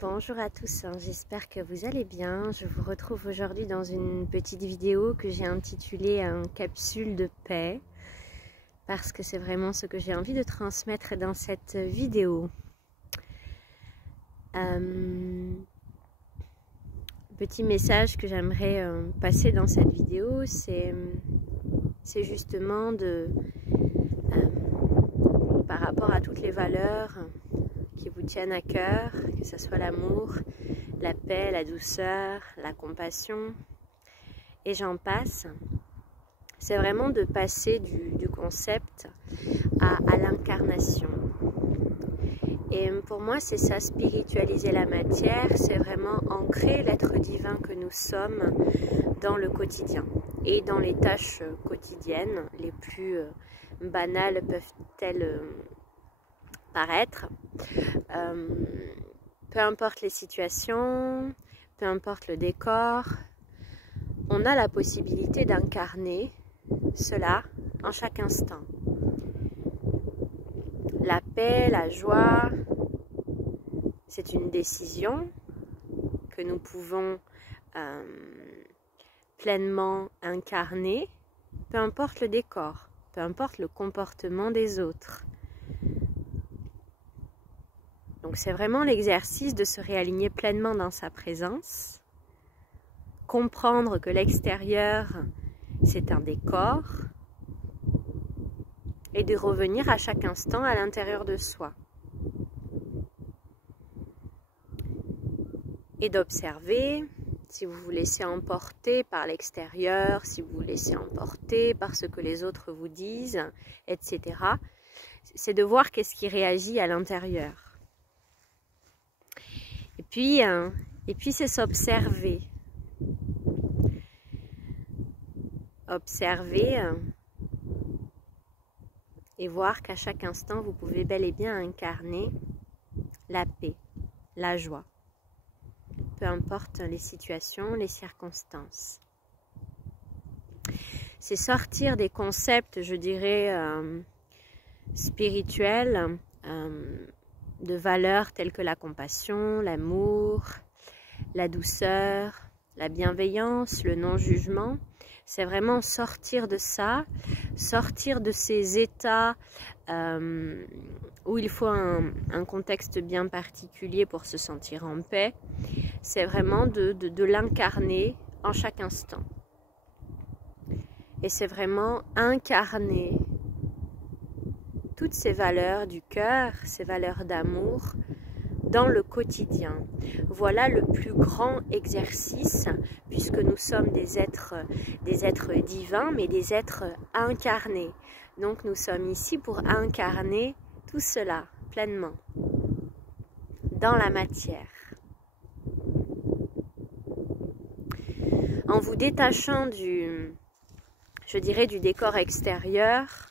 Bonjour à tous, j'espère que vous allez bien. Je vous retrouve aujourd'hui dans une petite vidéo que j'ai intitulée « Capsule de paix » parce que c'est vraiment ce que j'ai envie de transmettre dans cette vidéo. Petit message que j'aimerais passer dans cette vidéo, c'est justement par rapport à toutes les valeurs qui vous tiennent à cœur, que ce soit l'amour, la paix, la douceur, la compassion, et j'en passe. C'est vraiment de passer du concept à l'incarnation. Et pour moi, c'est ça, spiritualiser la matière, c'est vraiment ancrer l'être divin que nous sommes dans le quotidien. Et dans les tâches quotidiennes, les plus banales peuvent-elles paraître, peu importe les situations, peu importe le décor, on a la possibilité d'incarner cela en chaque instant. La paix, la joie, c'est une décision que nous pouvons pleinement incarner, peu importe le décor, peu importe le comportement des autres. Donc c'est vraiment l'exercice de se réaligner pleinement dans sa présence, comprendre que l'extérieur c'est un décor et de revenir à chaque instant à l'intérieur de soi. Et d'observer si vous vous laissez emporter par l'extérieur, si vous vous laissez emporter par ce que les autres vous disent, etc. C'est de voir qu'est-ce qui réagit à l'intérieur. Et puis c'est s'observer. Observer et voir qu'à chaque instant, vous pouvez bel et bien incarner la paix, la joie. Peu importe les situations, les circonstances. C'est sortir des concepts, je dirais, spirituels, de valeurs telles que la compassion, l'amour, la douceur, la bienveillance, le non-jugement. C'est vraiment sortir de ça, sortir de ces états où il faut un contexte bien particulier pour se sentir en paix. C'est vraiment de l'incarner en chaque instant. Et c'est vraiment incarner toutes ces valeurs du cœur, ces valeurs d'amour dans le quotidien. Voilà le plus grand exercice, puisque nous sommes des êtres divins, mais des êtres incarnés. Donc nous sommes ici pour incarner tout cela pleinement dans la matière. En vous détachant je dirais, du décor extérieur,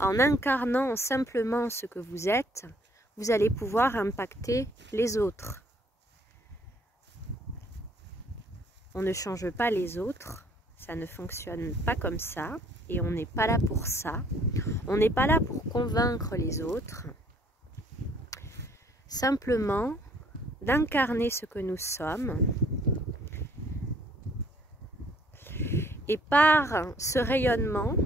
en incarnant simplement ce que vous êtes, vous allez pouvoir impacter les autres. On ne change pas les autres, ça ne fonctionne pas comme ça, et on n'est pas là pour ça. On n'est pas là pour convaincre les autres. Simplement d'incarner ce que nous sommes. Et par ce rayonnement,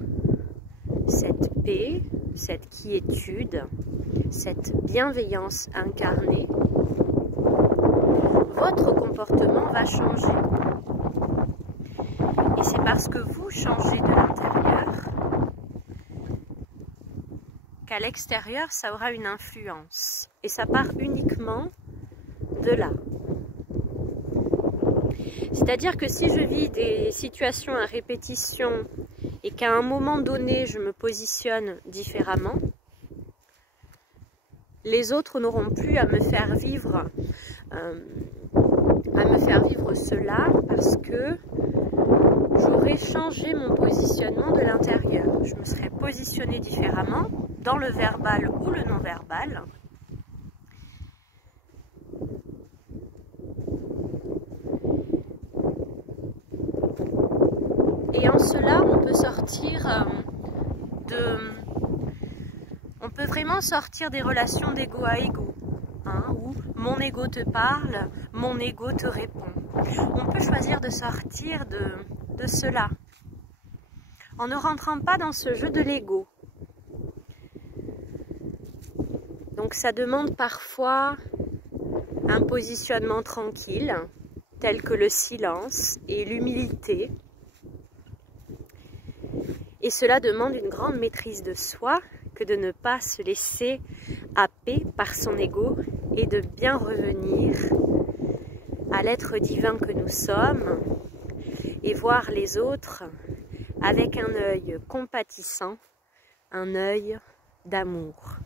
cette paix, cette quiétude, cette bienveillance incarnée, votre comportement va changer. Et c'est parce que vous changez de l'intérieur qu'à l'extérieur, ça aura une influence. Et ça part uniquement de là. C'est-à-dire que si je vis des situations à répétition et qu'à un moment donné, je me positionne différemment, les autres n'auront plus à me faire vivre cela parce que j'aurais changé mon positionnement de l'intérieur. Je me serais positionnée différemment dans le verbal ou le non-verbal. Et en cela, on peut sortir on peut vraiment sortir des relations d'égo à égo, hein, où mon ego te parle, mon ego te répond. On peut choisir de sortir de cela, en ne rentrant pas dans ce jeu de l'ego. Donc ça demande parfois un positionnement tranquille, tel que le silence et l'humilité. Et cela demande une grande maîtrise de soi que de ne pas se laisser happer par son ego et de bien revenir à l'être divin que nous sommes et voir les autres avec un œil compatissant, un œil d'amour.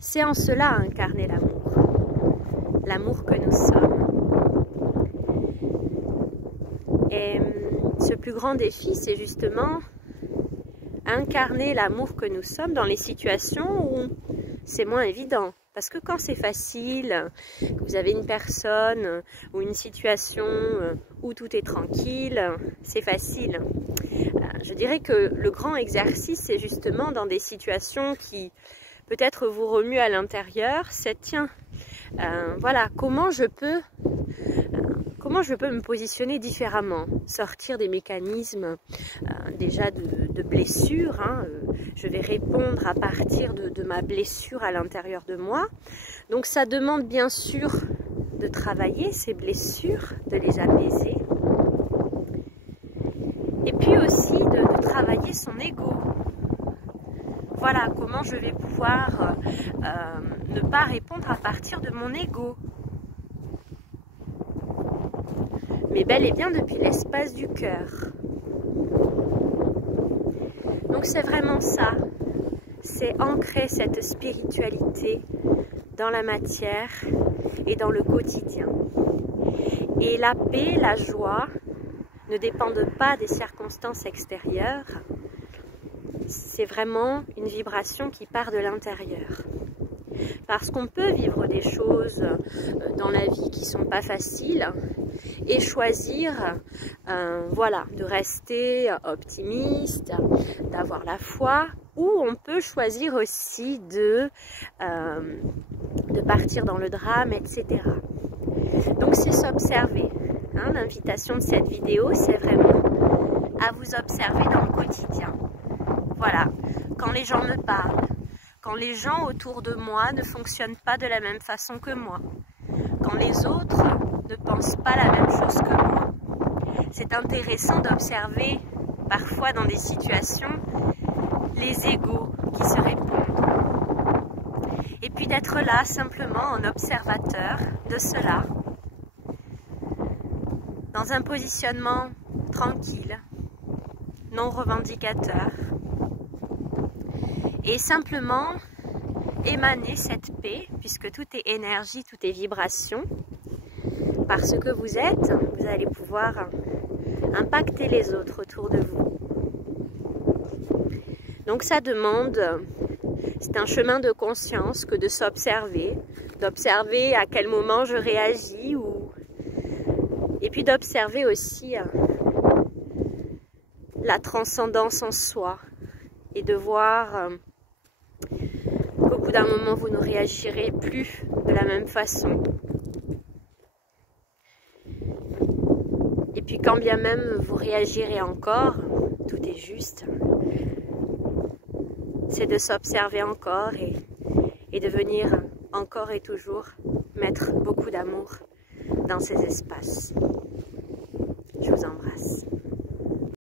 C'est en cela incarner l'amour que nous sommes. Et ce plus grand défi, c'est justement incarner l'amour que nous sommes dans les situations où c'est moins évident. Parce que quand c'est facile, que vous avez une personne ou une situation où tout est tranquille, c'est facile. Je dirais que le grand exercice, c'est justement dans des situations qui peut-être vous remuent à l'intérieur, c'est tiens, voilà, comment je peux me positionner différemment, sortir des mécanismes déjà de blessures, je vais répondre à partir de ma blessure à l'intérieur de moi. Donc ça demande bien sûr de travailler ces blessures, de les apaiser. Et puis aussi de travailler son ego. Voilà, comment je vais pouvoir ne pas répondre à partir de mon ego. Mais bel et bien depuis l'espace du cœur. Donc c'est vraiment ça, c'est ancrer cette spiritualité dans la matière et dans le quotidien. Et la paix, la joie ne dépendent pas des circonstances extérieures, c'est vraiment une vibration qui part de l'intérieur. Parce qu'on peut vivre des choses dans la vie qui ne sont pas faciles et choisir voilà, de rester optimiste, d'avoir la foi, ou on peut choisir aussi de partir dans le drame, etc. Donc c'est s'observer. L'invitation de cette vidéo, c'est vraiment à vous observer dans le quotidien. Voilà, quand les gens me parlent, quand les gens autour de moi ne fonctionnent pas de la même façon que moi, quand les autres ne pensent pas la même chose que moi. C'est intéressant d'observer parfois dans des situations les égos qui se répondent. Et puis d'être là simplement en observateur de cela, dans un positionnement tranquille, non revendicateur, et simplement émaner cette paix, puisque tout est énergie, tout est vibration. Parce que vous êtes, vous allez pouvoir impacter les autres autour de vous. Donc ça demande, c'est un chemin de conscience que de s'observer, d'observer à quel moment je réagis, et puis d'observer aussi la transcendance en soi, et de voir qu'au bout d'un moment vous ne réagirez plus de la même façon. Et puis quand bien même vous réagirez encore, tout est juste, c'est de s'observer encore et de venir encore et toujours mettre beaucoup d'amour dans ces espaces. Je vous embrasse.